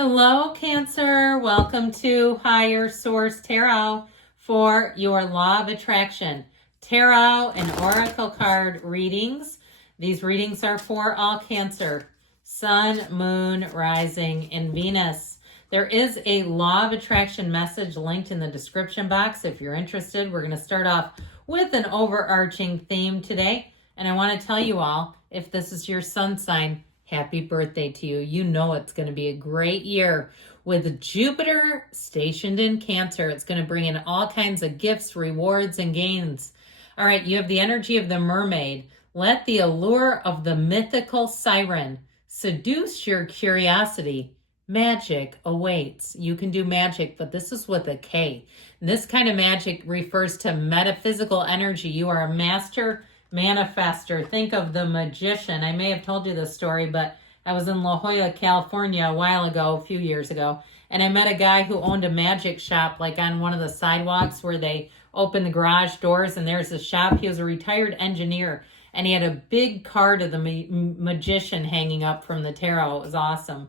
Hello, Cancer. Welcome to Higher Source Tarot for your Law of Attraction Tarot and Oracle card readings. These readings are for all Cancer, Sun, Moon, Rising, and Venus. There is a Law of Attraction message linked in the description box if you're interested. We're going to start off with an overarching theme today. And I want to tell you all, if this is your sun sign, happy birthday to you. You know it's going to be a great year with Jupiter stationed in Cancer. It's going to bring in all kinds of gifts, rewards, and gains. All right, you have the energy of the mermaid. Let the allure of the mythical siren seduce your curiosity. Magic awaits. You can do magic, but this is with a K. This kind of magic refers to metaphysical energy. You are a master manifester. Think of the magician. I may have told you this story, but I was in La Jolla, California a few years ago, and I met a guy who owned a magic shop like on one of the sidewalks where they open the garage doors and there's a shop. He was a retired engineer and he had a big card of the magician hanging up from the tarot. It was awesome.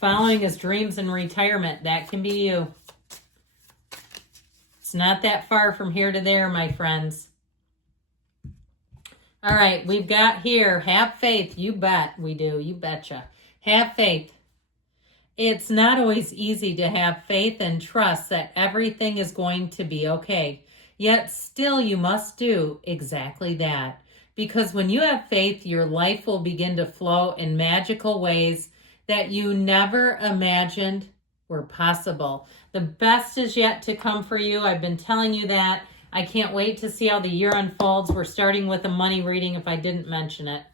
Following his dreams in retirement. That can be you. It's not that far from here to there, my friends. All right, we've got here, have faith. You bet we do. You betcha. Have faith. It's not always easy to have faith and trust that everything is going to be okay. Yet still you must do exactly that. Because when you have faith, your life will begin to flow in magical ways that you never imagined were possible. The best is yet to come for you. I've been telling you that. I can't wait to see how the year unfolds. We're starting with a money reading if I didn't mention it.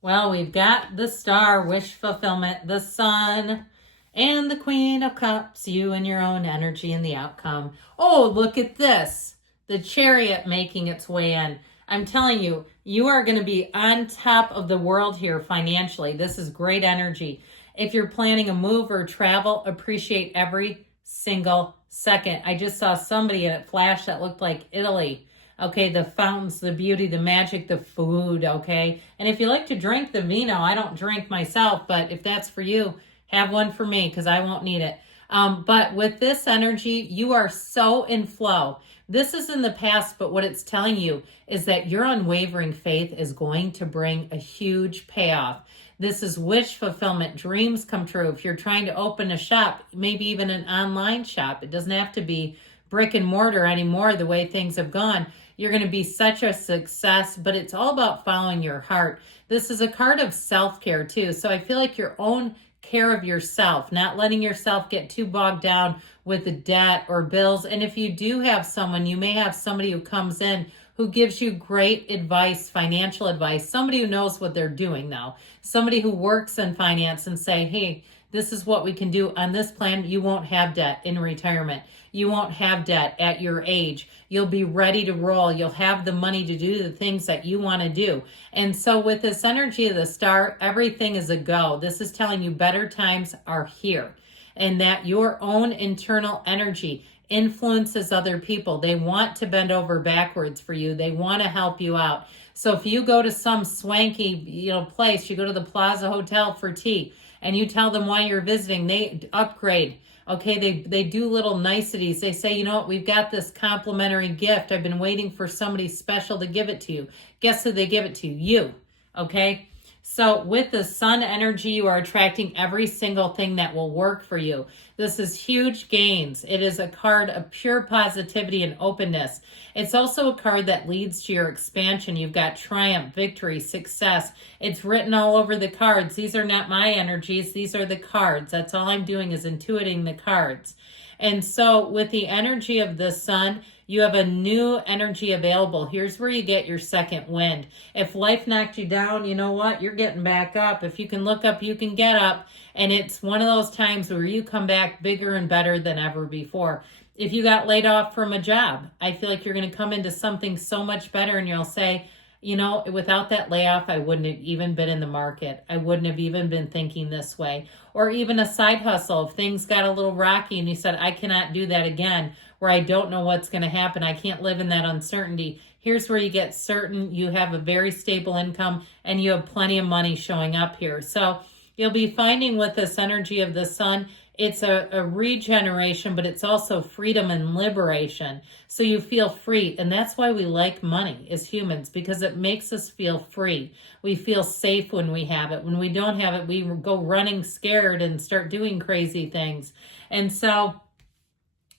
Well, we've got the star, wish fulfillment, the sun, and the Queen of Cups, you and your own energy and the outcome. Oh, look at this. The Chariot making its way in. I'm telling you, you are going to be on top of the world here financially. This is great energy. If you're planning a move or travel, appreciate every single second. I just saw somebody at Flash that looked like Italy. Okay, the fountains, the beauty, the magic, the food, okay? And if you like to drink the vino, I don't drink myself, but if that's for you, have one for me because I won't need it. But with this energy, you are so in flow. This is in the past, but what it's telling you is that your unwavering faith is going to bring a huge payoff. This is wish fulfillment, dreams come true. If you're trying to open a shop, maybe even an online shop, it doesn't have to be brick and mortar anymore the way things have gone. You're going to be such a success, but it's all about following your heart. This is a card of self-care too. So I feel like your own care of yourself, not letting yourself get too bogged down with the debt or bills. And if you do have someone, you may have somebody who comes in who gives you great advice, financial advice, somebody who knows what they're doing now, somebody who works in finance and say, hey, this is what we can do on this plan. You won't have debt in retirement. You won't have debt at your age. You'll be ready to roll. You'll have the money to do the things that you want to do. And so with this energy of the star, everything is a go. This is telling you better times are here and that your own internal energy influences other people. They want to bend over backwards for you. They want to help you out. So if you go to some swanky, place, you go to the Plaza Hotel for tea and you tell them why you're visiting, they upgrade. Okay, they do little niceties. They say, you know what, we've got this complimentary gift. I've been waiting for somebody special to give it to you. Guess who they give it to? You. Okay? So with the sun energy, you are attracting every single thing that will work for you. This is huge gains. It is a card of pure positivity and openness. It's also a card that leads to your expansion. You've got triumph, victory, success. It's written all over the cards. These are not my energies. These are the cards. That's all I'm doing is intuiting the cards. And so with the energy of the sun, you have a new energy available. Here's where you get your second wind. If life knocked you down, you know what? You're getting back up. If you can look up, you can get up. And it's one of those times where you come back bigger and better than ever before. If you got laid off from a job, I feel like you're going to come into something so much better and you'll say, You know, without that layoff, I wouldn't have even been in the market. I wouldn't have even been thinking this way. Or even a side hustle. If things got a little rocky and you said, I cannot do that again, where I don't know what's going to happen. I can't live in that uncertainty. Here's where you get certain, you have a very stable income and you have plenty of money showing up here. So you'll be finding with this energy of the sun, it's a regeneration, but it's also freedom and liberation. So you feel free. And that's why we like money as humans, because it makes us feel free. We feel safe when we have it. When we don't have it, we go running scared and start doing crazy things. And so,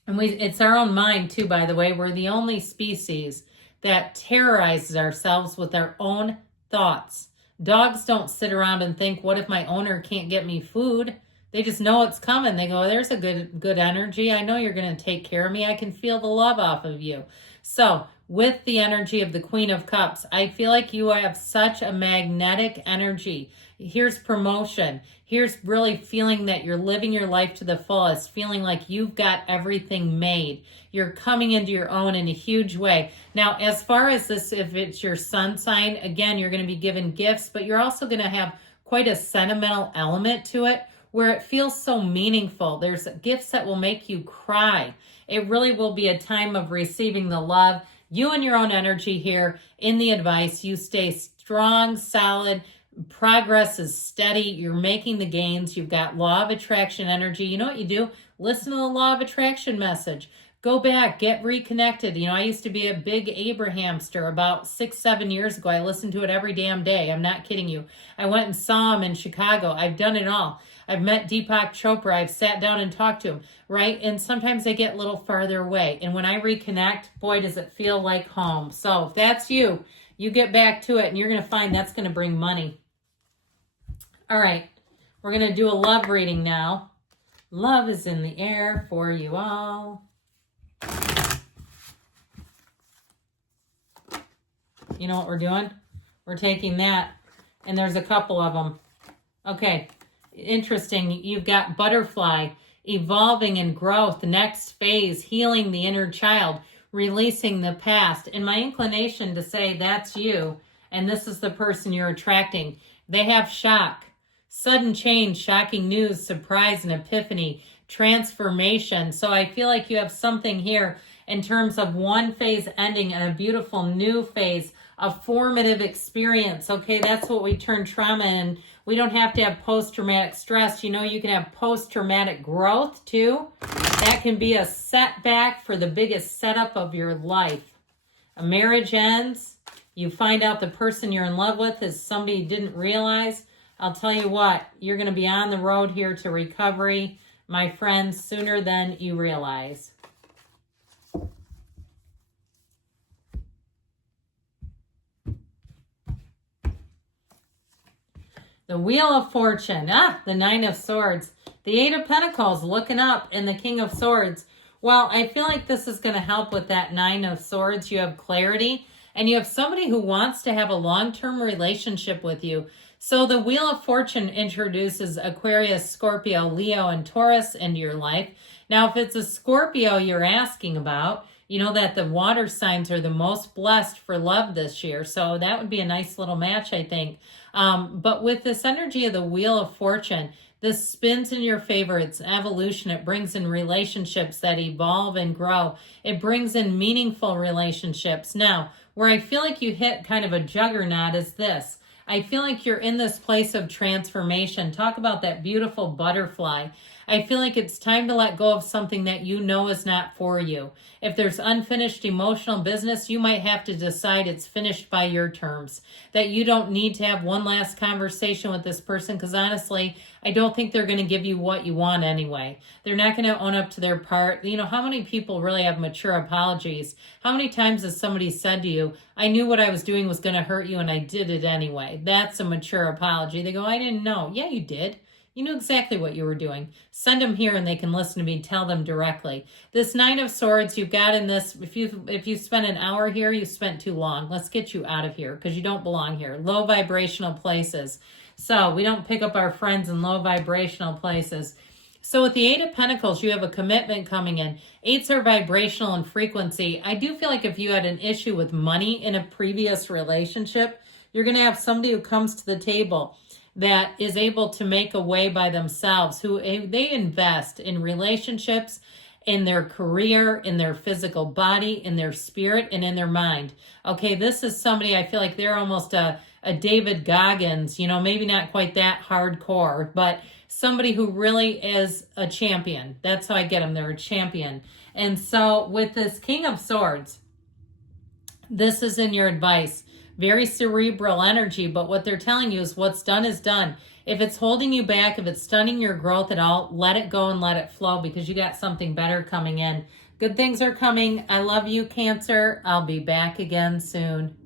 it's our own mind too, by the way. We're the only species that terrorizes ourselves with our own thoughts. Dogs don't sit around and think, what if my owner can't get me food? They just know it's coming. They go, there's a good energy. I know you're going to take care of me. I can feel the love off of you. So with the energy of the Queen of Cups, I feel like you have such a magnetic energy. Here's promotion. Here's really feeling that you're living your life to the fullest, feeling like you've got everything made. You're coming into your own in a huge way. Now, as far as this, if it's your sun sign, again, you're going to be given gifts, but you're also going to have quite a sentimental element to it, where it feels so meaningful. There's gifts that will make you cry. It really will be a time of receiving the love. You and your own energy here in the advice. You stay strong, solid. Progress is steady. You're making the gains. You've got law of attraction energy. You know what you do? Listen to the law of attraction message. Go back, get reconnected. You know, I used to be a big Abrahamster about 6-7 years ago. I listened to it every damn day. I'm not kidding you. I went and saw him in Chicago. I've done it all. I've met Deepak Chopra. I've sat down and talked to him, right? And sometimes they get a little farther away. And when I reconnect, boy, does it feel like home. So if that's you, you get back to it and you're going to find that's going to bring money. All right, we're going to do a love reading now. Love is in the air for you all. You know what we're doing? We're taking that, and there's a couple of them. Okay, interesting. You've got butterfly, evolving and growth, next phase, healing the inner child, releasing the past. And my inclination to say that's you, and this is the person you're attracting. They have shock, sudden change, shocking news, surprise and epiphany, transformation. So I feel like you have something here in terms of one phase ending and a beautiful new phase, a formative experience. Okay, that's what we turn trauma in. We don't have to have post-traumatic stress. You know, you can have post-traumatic growth too. That can be a setback for the biggest setup of your life. A marriage ends. You find out the person you're in love with is somebody you didn't realize. I'll tell you what, you're going to be on the road here to recovery, my friends, sooner than you realize. The Wheel of Fortune, the Nine of Swords, the Eight of Pentacles looking up, and the King of Swords. Well, I feel like this is going to help with that Nine of Swords. You have clarity, and you have somebody who wants to have a long-term relationship with you. So the Wheel of Fortune introduces Aquarius, Scorpio, Leo, and Taurus into your life. Now, if it's a Scorpio you're asking about, you know that the water signs are the most blessed for love this year. So that would be a nice little match, I think. But with this energy of the Wheel of Fortune, this spins in your favor. It's evolution. It brings in relationships that evolve and grow. It brings in meaningful relationships. Now, where I feel like you hit kind of a juggernaut is this. I feel like you're in this place of transformation. Talk about that beautiful butterfly. I feel like it's time to let go of something that you know is not for you. If there's unfinished emotional business, you might have to decide it's finished by your terms. That you don't need to have one last conversation with this person, because honestly, I don't think they're going to give you what you want anyway. They're not going to own up to their part. You know, how many people really have mature apologies? How many times has somebody said to you, I knew what I was doing was going to hurt you and I did it anyway? That's a mature apology. They go, I didn't know. Yeah, you did. You knew exactly what you were doing. Send them here and they can listen to me. Tell them directly. This Nine of Swords you've got in this, if you spend an hour here, you spent too long. Let's get you out of here because you don't belong here. Low vibrational places. So we don't pick up our friends in low vibrational places. So with the Eight of Pentacles, you have a commitment coming in. Eights are vibrational and frequency. I do feel like if you had an issue with money in a previous relationship, you're going to have somebody who comes to the table that is able to make a way by themselves, who they invest in relationships, in their career, in their physical body, in their spirit, and in their mind. Okay, this is somebody, I feel like they're almost a David Goggins, you know, maybe not quite that hardcore, but somebody who really is a champion. That's how I get them. They're a champion. And so with this King of Swords, this is in your advice. Very cerebral energy, but what they're telling you is what's done is done. If it's holding you back, if it's stunning your growth at all, let it go and let it flow, because you got something better coming in. Good things are coming. I love you, Cancer. I'll be back again soon.